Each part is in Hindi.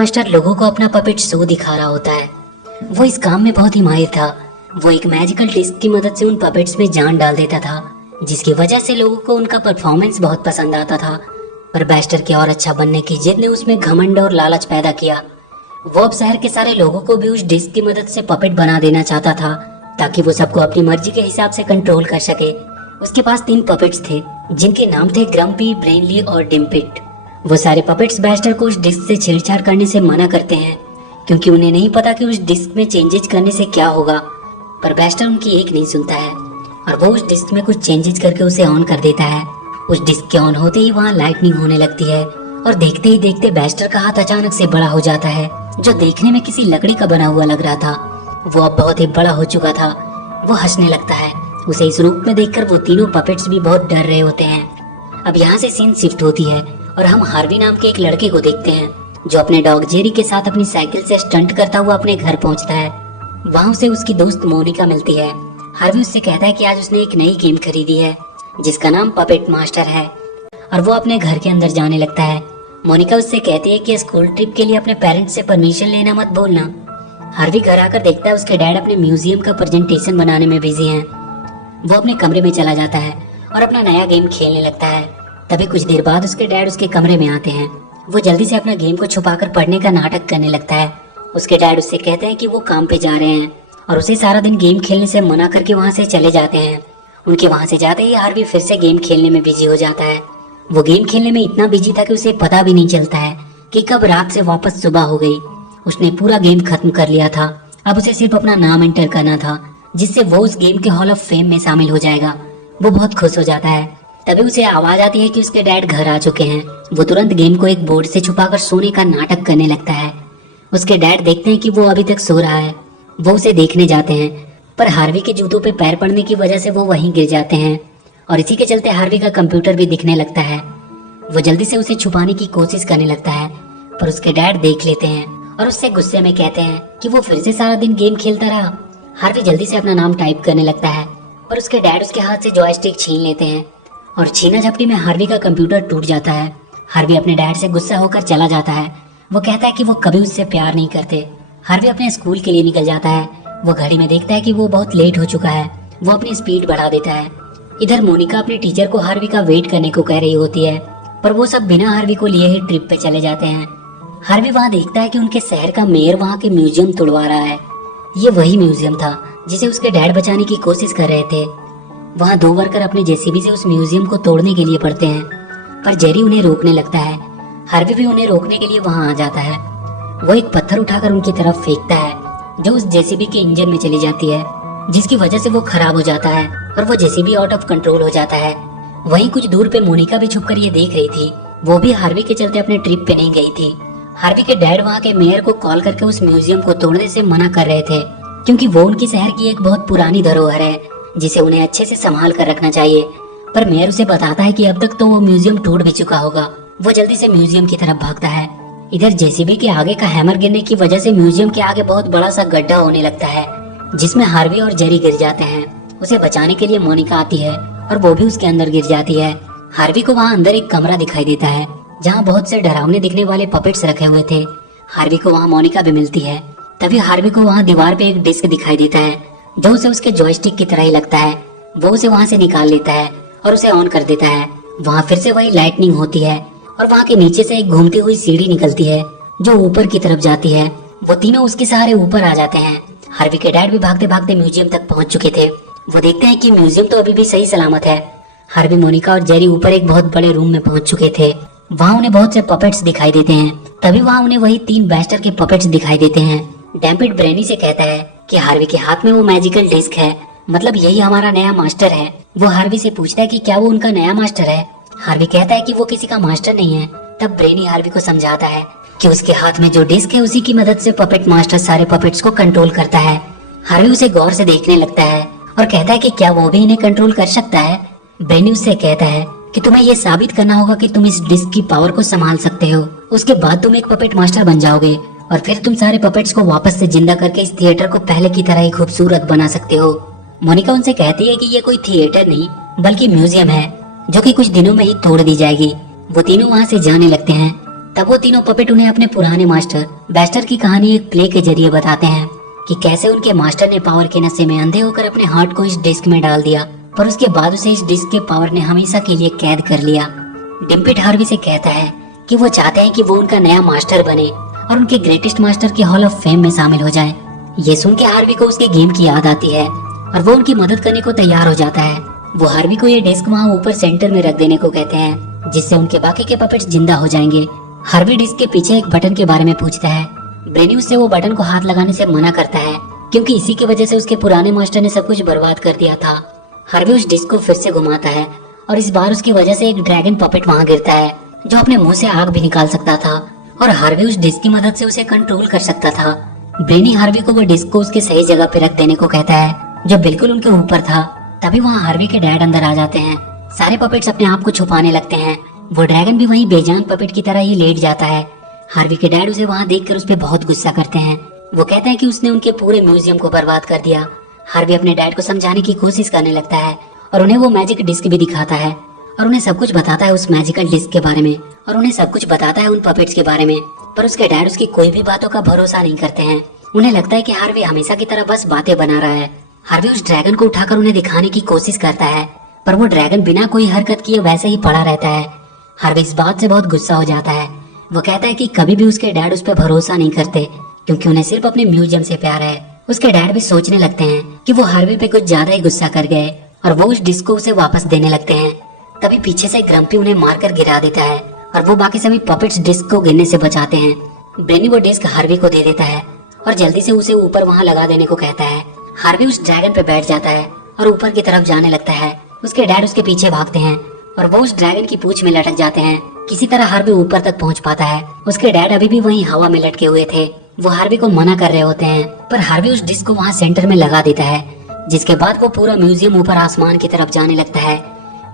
मास्टर लोगों को अपना पपेट शो दिखा रहा होता है। वो इस काम में बहुत ही माहिर था। वो एक मैजिकल डिस्क की मदद से उन पपेट्स में जान डाल देता था, जिसकी वजह से लोगों को उनका परफॉर्मेंस बहुत पसंद आता था। पर बैस्टर के और अच्छा बनने की जिद ने उसमें घमंड और लालच पैदा किया। वो अब शहर के सारे लोगों को भी उस डिस्क की मदद से पपेट बना देना चाहता था, ताकि वो सबको अपनी मर्जी के हिसाब से कंट्रोल कर सके। उसके पास 3 पपेट्स थे, जिनके नाम थे ग्रम्पी, ब्रेनली और डिम्पिट। वो सारे पपेट्स बैस्टर को उस डिस्क से छेड़छाड़ करने से मना करते हैं, क्योंकि उन्हें नहीं पता कि उस डिस्क में चेंजेस करने से क्या होगा। पर बैस्टर उनकी एक नहीं सुनता है और वो उस डिस्क में कुछ चेंजेस करके उसे ऑन कर देता है। उस डिस्क के ऑन होते ही वहाँ लाइटनिंग होने लगती है और देखते ही देखते बैस्टर का हाथ अचानक से बड़ा हो जाता है, जो देखने में किसी लकड़ी का बना हुआ लग रहा था। वो अब बहुत ही बड़ा हो चुका था। वो हंसने लगता है। उसे इस रूप में देखकर वो तीनों पपेट्स भी बहुत डर रहे होते हैं। अब यहाँ से सीन शिफ्ट होती है और हम हार्वी नाम के एक लड़के को देखते हैं, जो अपने डॉग जेरी के साथ अपनी साइकिल से स्टंट करता हुआ अपने घर पहुंचता है। वहाँ उसे उसकी दोस्त मोनिका मिलती है। हार्वी उससे कहता है कि आज उसने एक नई गेम खरीदी है, जिसका नाम पपेट मास्टर है, और वो अपने घर के अंदर जाने लगता है। मोनिका उससे कहती है कि स्कूल ट्रिप के लिए अपने पेरेंट्स से परमिशन लेना मत भूलना। हार्वी घर आकर देखता है उसके डैड अपने म्यूजियम का प्रेजेंटेशन बनाने में बिजी हैं। वो अपने कमरे में चला जाता है और अपना नया गेम खेलने लगता है। तभी कुछ देर बाद उसके डैड उसके कमरे में आते हैं। वो जल्दी से अपना गेम को छुपाकर पढ़ने का नाटक करने लगता है। उसके डैड उससे कहते हैं कि वो काम पे जा रहे हैं और उसे सारा दिन गेम खेलने से मना करके वहाँ से चले जाते हैं। उनके वहाँ से जाते ही हार्वी फिर से गेम खेलने में बिजी हो जाता है। वो गेम खेलने में इतना बिजी था कि उसे पता भी नहीं चलता है कि कब रात से वापस सुबह हो गई। उसने पूरा गेम खत्म कर लिया था। अब उसे सिर्फ अपना नाम एंटर करना था, जिससे वो उस गेम के हॉल ऑफ फेम में शामिल हो जाएगा। वो बहुत खुश हो जाता है। तभी उसे आवाज आती है कि उसके डैड घर आ चुके हैं। वो तुरंत गेम को एक बोर्ड से छुपाकर सोने का नाटक करने लगता है। उसके डैड देखते हैं कि वो अभी तक सो रहा है। वो उसे देखने जाते हैं, पर हार्वी के जूतों पे पैर पड़ने की वजह से वो वहीं गिर जाते हैं और इसी के चलते हार्वी का कंप्यूटर भी दिखने लगता है। वो जल्दी से उसे छुपाने की कोशिश करने लगता है, पर उसके डैड देख लेते हैं और उससे गुस्से में कहते हैं कि वो फिर से सारा दिन गेम खेलता रहा। हार्वी जल्दी से अपना नाम टाइप करने लगता है, पर उसके डैड उसके हाथ से जॉयस्टिक छीन लेते हैं और छीना झपटी में हार्वी का कंप्यूटर टूट जाता है। हार्वी अपने डैड से गुस्सा होकर चला जाता है। वो कहता है कि वो कभी उससे प्यार नहीं करते। हार्वी अपने स्कूल के लिए निकल जाता है। वो घड़ी में देखता है कि वो बहुत लेट हो चुका है। वो अपनी स्पीड बढ़ा देता है। इधर मोनिका अपने टीचर को हार्वी का वेट करने को कह रही होती है, पर वो सब बिना हार्वी को लिए ही ट्रिप पे चले जाते हैं। हार्वी वहाँ देखता है कि उनके शहर का मेयर वहाँ के म्यूजियम तोड़वा रहा है। ये वही म्यूजियम था जिसे उसके डैड बचाने की कोशिश कर रहे थे। वहाँ 2 वर्कर अपने जेसीबी से उस म्यूजियम को तोड़ने के लिए पड़ते हैं, पर जेरी उन्हें रोकने लगता है। हार्वी भी उन्हें रोकने के लिए वहाँ आ जाता है। वो एक पत्थर उठाकर उनकी तरफ फेंकता है, जो उस जेसीबी के इंजन में चली जाती है, जिसकी वजह से वो खराब हो जाता है और वो जेसीबी आउट ऑफ कंट्रोल हो जाता है। वहीं कुछ दूर पे मोनिका भी छुपकर ये देख रही थी। वो भी हार्वी के चलते अपने ट्रिप पे नहीं गई थी। हार्वी के डैड वहाँ के मेयर को कॉल करके उस म्यूजियम को तोड़ने से मना कर रहे थे, क्योंकि वो उनकी शहर की एक बहुत पुरानी धरोहर है, जिसे उन्हें अच्छे से संभाल कर रखना चाहिए। पर मेयर उसे बताता है कि अब तक तो वो म्यूजियम टूट भी चुका होगा। वो जल्दी से म्यूजियम की तरफ भागता है। इधर जेसीबी के आगे का हैमर गिरने की वजह से म्यूजियम के आगे बहुत बड़ा सा गड्ढा होने लगता है, जिसमें हार्वी और जेरी गिर जाते हैं। उसे बचाने के लिए मोनिका आती है और वो भी उसके अंदर गिर जाती है। हार्वी को वहाँ अंदर एक कमरा दिखाई देता है, जहाँ बहुत से डरावने दिखने वाले पपेट्स रखे हुए थे। हार्वी को वहाँ मोनिका भी मिलती है। तभी हार्वी को वहाँ दीवार पे एक डिस्क दिखाई देता है, जो उसे उसके जॉयस्टिक की तरह ही लगता है। वो उसे वहाँ से निकाल लेता है और उसे ऑन कर देता है। वहाँ फिर से वही लाइटनिंग होती है और वहाँ के नीचे से एक घूमती हुई सीढ़ी निकलती है, जो ऊपर की तरफ जाती है। वो तीनों उसके सहारे ऊपर आ जाते हैं। हार्वी के डैड भी भागते भागते म्यूजियम तक पहुँच चुके थे। वो देखते हैं कि म्यूजियम तो अभी भी सही सलामत है। हार्वी, मोनिका और जेरी ऊपर एक बहुत बड़े रूम में पहुँच चुके थे। वहाँ उन्हें बहुत से पपेट्स दिखाई देते हैं। तभी वहाँ उन्हें वही 3 बैस्टर के पपेट्स दिखाई देते हैं। डैम्पिट ब्रेनी से कहता है कि हार्वी के हाथ में वो मैजिकल डिस्क है, मतलब यही हमारा नया मास्टर है। वो हार्वी से पूछता है कि क्या वो उनका नया मास्टर है। हार्वी कहता है कि वो किसी का मास्टर नहीं है। तब ब्रेनी हार्वी को समझाता है कि उसके हाथ में जो डिस्क है उसी की मदद से पपेट मास्टर सारे पपेट्स को कंट्रोल करता है। हार्वी उसे गौर से देखने लगता है और कहता है कि क्या वो भी इन्हें कंट्रोल कर सकता है। ब्रेनी उससे कहता है कि तुम्हें ये साबित करना होगा कि तुम इस डिस्क की पावर को संभाल सकते हो। उसके बाद तुम एक पपेट मास्टर बन जाओगे और फिर तुम सारे पपेट्स को वापस से जिंदा करके इस थिएटर को पहले की तरह ही खूबसूरत बना सकते हो। मोनिका उनसे कहती है कि ये कोई थिएटर नहीं बल्कि म्यूजियम है, जो कि कुछ दिनों में ही तोड़ दी जाएगी। वो तीनों वहाँ से जाने लगते हैं। तब वो तीनों पपेट उन्हें अपने पुराने मास्टर बेस्टर की कहानी एक प्ले के जरिए बताते हैं कि कैसे उनके मास्टर ने पावर के नशे में अंधे होकर अपने हार्ट को इस डिस्क में डाल दिया, पर उसके बाद उसे इस डिस्क के पावर ने हमेशा के लिए कैद कर लिया। डिम्पिट हार्वी से कहता है कि वो चाहते हैं कि वो उनका नया मास्टर बने और उनके ग्रेटेस्ट मास्टर के हॉल ऑफ फेम में शामिल हो जाए। ये सुन के हार्वी को उसके गेम की याद आती है और वो उनकी मदद करने को तैयार हो जाता है। वो हार्वी को ये डिस्क वहाँ ऊपर सेंटर में रख देने को कहते हैं, जिससे उनके बाकी के पपेट्स जिंदा हो जाएंगे। हार्वी डिस्क के पीछे एक बटन के बारे में पूछता है। ब्रेनी उससे वो बटन को हाथ लगाने से मना करता है, क्योंकि इसी की वजह से उसके पुराने मास्टर ने सब कुछ बर्बाद कर दिया था। हार्वी उस डिस्क को फिर से घुमाता है और इस बार उसकी वजह से एक ड्रैगन पपेट वहाँ गिरता है, जो अपने मुंह से आग भी निकाल सकता था और हार्वी उस डिस्क की मदद से उसे कंट्रोल कर सकता था। ब्रेनी हार्वी को वो डिस्क को उसके सही जगह पे रख देने को कहता है, जो बिल्कुल उनके ऊपर था। तभी वहाँ हार्वी के डैड अंदर आ जाते हैं। सारे पपेट्स अपने आप को छुपाने लगते हैं। वो ड्रैगन भी वहीं बेजान पपेट की तरह ही लेट जाता है। हार्वी के डैड उसे वहाँ देखकर उस पर बहुत गुस्सा करते हैं। वो कहते हैं कि उसने उनके पूरे म्यूजियम को बर्बाद कर दिया। हार्वी अपने डैड को समझाने की कोशिश करने लगता है और उन्हें वो मैजिक डिस्क भी दिखाता है और उन्हें सब कुछ बताता है उस मैजिकल डिस्क के बारे में और उन्हें सब कुछ बताता है उन पपेट्स के बारे में। पर उसके डैड उसकी कोई भी बातों का भरोसा नहीं करते हैं। उन्हें लगता है कि हार्वी हमेशा की तरह बस बातें बना रहा है। हार्वी उस ड्रैगन को उठाकर उन्हें दिखाने की कोशिश करता है, पर वो ड्रैगन बिना कोई हरकत किए वैसे ही पड़ा रहता है। हार्वी इस बात से बहुत गुस्सा हो जाता है। वो कहता है कि कभी भी उसके डैड उस पर भरोसा नहीं करते, क्योंकि उन्हें सिर्फ अपने म्यूजियम से प्यार है। उसके डैड भी सोचने लगते हैं कि वो हार्वी पे कुछ ज्यादा ही गुस्सा कर गए और वो उस डिस्क को उसे वापस देने लगते हैं। तभी पीछे से ग्रम्पी उन्हें मारकर गिरा देता है और वो बाकी सभी पपेट्स डिस्क को गिरने से बचाते हैं। ब्रेनी वो डिस्क हार्वी को दे देता है और जल्दी से उसे ऊपर वहाँ लगा देने को कहता है। हार्वी उस ड्रैगन पे बैठ जाता है और ऊपर की तरफ जाने लगता है। उसके डैड उसके पीछे भागते हैं और वो उस ड्रैगन की पूंछ में लटक जाते हैं। किसी तरह हार्वी ऊपर तक पहुंच पाता है। उसके डैड अभी भी वहीं हवा में लटके हुए थे। वो हार्वी को मना कर रहे होते हैं, पर हार्वी उस डिस्क को वहाँ सेंटर में लगा देता है, जिसके बाद वो पूरा म्यूजियम ऊपर आसमान की तरफ जाने लगता है।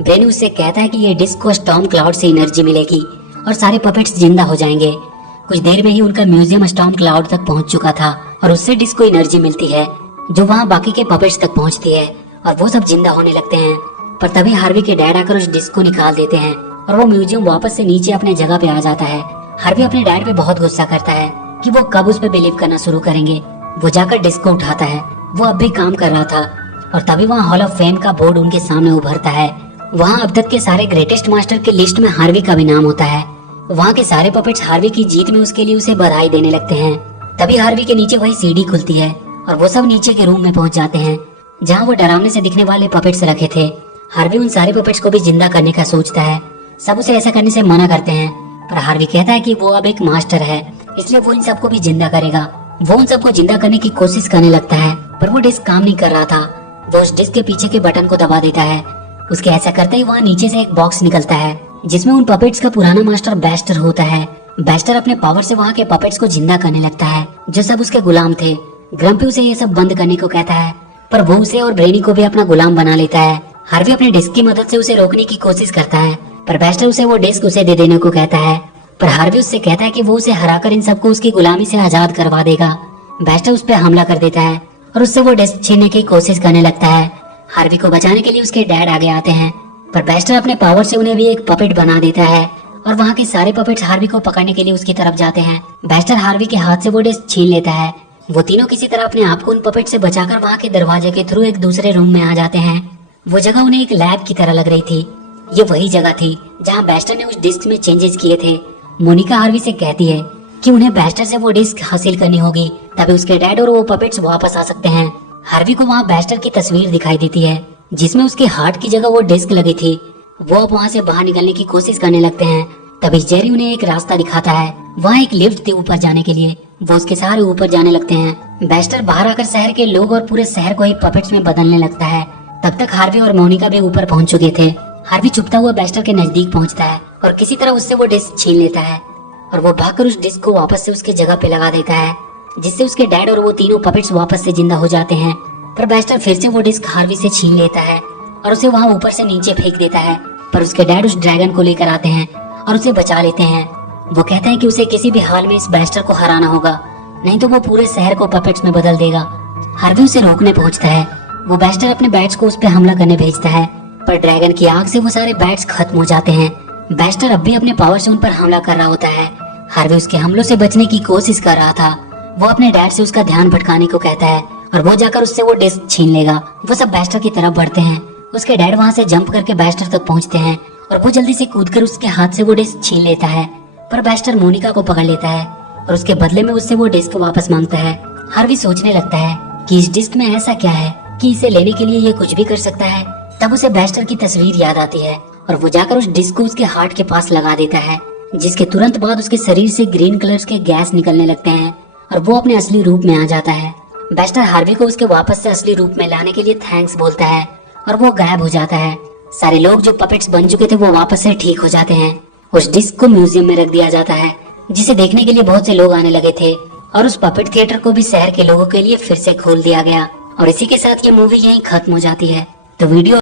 ब्रेनी उससे कहता है कि ये डिस्क को स्टॉर्म क्लाउड से एनर्जी मिलेगी और सारे पपेट्स जिंदा हो जाएंगे। कुछ देर में ही उनका म्यूजियम स्टॉर्म क्लाउड तक पहुंच चुका था और उससे डिस्क को एनर्जी मिलती है, जो वहाँ बाकी के पपेट्स तक पहुँचती है और वो सब जिंदा होने लगते हैं। पर तभी हार्वी के डैड आकर उस डिस्क को निकाल देते हैं और वो म्यूजियम वापस से नीचे अपने जगह पे आ जाता है। हार्वी अपने डैड पे बहुत गुस्सा करता है कि वो कब उस पे बिलीव करना शुरू करेंगे। वो जाकर डिस्क को उठाता है। वो अब भी काम कर रहा था और तभी वहाँ हॉल ऑफ फेम का बोर्ड उनके सामने उभरता है। वहाँ अब तक के सारे ग्रेटेस्ट मास्टर की लिस्ट में हार्वी का भी नाम होता है। वहाँ के सारे पपेट्स हार्वी की जीत में उसके लिए उसे बधाई देने लगते हैं। तभी हार्वी के नीचे वही सीढ़ी खुलती है और वो सब नीचे के रूम में पहुँच जाते हैं, जहाँ वो डरावने से दिखने वाले पपेट्स रखे थे। हार्वी उन सारे पपेट्स को भी जिंदा करने का सोचता है। सब उसे ऐसा करने से मना करते हैं, पर हार्वी कहता है कि वो अब एक मास्टर है, इसलिए वो इन सबको भी जिंदा करेगा। वो उन सबको जिंदा करने की कोशिश करने लगता है, पर वो डिस्क काम नहीं कर रहा था। वो उस डिस्क के पीछे के बटन को दबा देता है। उसके ऐसा करते ही वहाँ नीचे से एक बॉक्स निकलता है, जिसमें उन पपेट्स का पुराना मास्टर बेस्टर होता है। बेस्टर अपने पावर से वहाँ के पपेट्स को जिंदा करने लगता है, जो सब उसके गुलाम थे। ग्रम्पी उसे ये सब बंद करने को कहता है, पर वो उसे और ब्रेनी को भी अपना गुलाम बना लेता है। हार्वी अपने डिस्क की मदद से उसे रोकने की कोशिश करता है, पर बेस्टर उसे वो डिस्क उसे दे देने को कहता है। पर हार्वी उससे कहता है कि वो उसे हराकर इन सबको उसकी गुलामी से आजाद करवा देगा। बेस्टर उस पर हमला कर देता है और उससे वो डिस्क छीनने की कोशिश करने लगता है। हार्वी को बचाने के लिए उसके डैड आगे आते हैं, पर बेस्टर अपने पावर से उन्हें भी एक पपेट बना देता है और वहाँ के सारे पपेट्स हार्वी को पकड़ने के लिए उसकी तरफ जाते हैं। बेस्टर हार्वी के हाथ से वो डिस्क छीन लेता है। वो तीनों किसी तरह अपने आप को उन पपेट से बचाकर वहाँ के दरवाजे के थ्रू एक दूसरे रूम में आ जाते हैं। वो जगह उन्हें एक लैब की तरह लग रही थी। ये वही जगह थी जहाँ बेस्टर ने उस डिस्क में चेंजेस किए थे। मोनिका हार्वी से कहती है कि उन्हें बेस्टर से वो डिस्क हासिल करनी होगी, तभी उसके डैड और वो पपेट्स वापस आ सकते हैं। हार्वी को वहाँ बेस्टर की तस्वीर दिखाई देती है, जिसमें उसके हार्ट की जगह वो डिस्क लगी थी। वो अब वहाँ से बाहर निकलने की कोशिश करने लगते हैं। तभी जेरी उन्हें एक रास्ता दिखाता है। वहाँ एक लिफ्ट थी ऊपर जाने के लिए। वो उसके सहारे ऊपर जाने लगते हैं। बेस्टर बाहर आकर शहर के लोग और पूरे शहर को ही पपेट्स में बदलने लगता है। तब तक हार्वी और मोनिका भी ऊपर पहुंच चुके थे। हार्वी छुपता हुआ बेस्टर के नजदीक पहुंचता है और किसी तरह उससे वो डिस्क छीन लेता है और वो भागकर उस डिस्क को वापस से उसके जगह पे लगा देता है, जिससे उसके डैड और वो तीनों पपेट्स वापस से जिंदा हो जाते हैं। पर बेस्टर फिर से वो डिस्क हार्वी से छीन लेता है और उसे वहाँ ऊपर से नीचे फेंक देता है। पर उसके डैड उस ड्रैगन को लेकर आते हैं और उसे बचा लेते हैं। वो कहते हैं कि उसे किसी भी हाल में इस बेस्टर को हराना होगा, नहीं तो वो पूरे शहर को पपेट्स में बदल देगा। हार्वी उसे रोकने पहुंचता है। वो बेस्टर अपने बैट्स को उस पर हमला करने भेजता है, पर ड्रैगन की आग से वो सारे बैट्स खत्म हो जाते हैं। बेस्टर अब भी अपने पावर से उन पर हमला कर रहा होता है, हार्वी उसके हमलों से बचने की कोशिश कर रहा था। वो अपने डैड से उसका ध्यान भटकाने को कहता है और वो जाकर उससे वो डिस्क छीन लेगा। वो सब बैस्टर की तरफ बढ़ते हैं। उसके डैड वहाँ से जंप करके बैस्टर तक पहुँचते हैं और वो जल्दी से कूदकर उसके हाथ से वो डिस्क छीन लेता है। पर बैस्टर मोनिका को पकड़ लेता है और उसके बदले में उससे वो डिस्क वापस मांगता है। हार्वी सोचने लगता है कि इस डिस्क में ऐसा क्या है कि इसे लेने के लिए ये कुछ भी कर सकता है। तब उसे बैस्टर की तस्वीर याद आती है और वो जाकर उस डिस्क को उसके हार्ट के पास लगा देता है, जिसके तुरंत बाद उसके शरीर से ग्रीन कलर्स के गैस निकलने लगते हैं और वो अपने असली रूप में आ जाता है। बैस्टर हार्वी को उसके वापस से असली रूप में लाने के लिए थैंक्स बोलता है और वो गायब हो जाता है। सारे लोग जो पपेट्स बन चुके थे वो वापस से ठीक हो जाते हैं। उस डिस्क को म्यूजियम में रख दिया जाता है, जिसे देखने के लिए बहुत से लोग आने लगे थे और उस पपेट थिएटर को भी शहर के लोगों के लिए फिर से खोल दिया गया। और इसी के साथ ये मूवी यहीं खत्म हो जाती है। तो वीडियो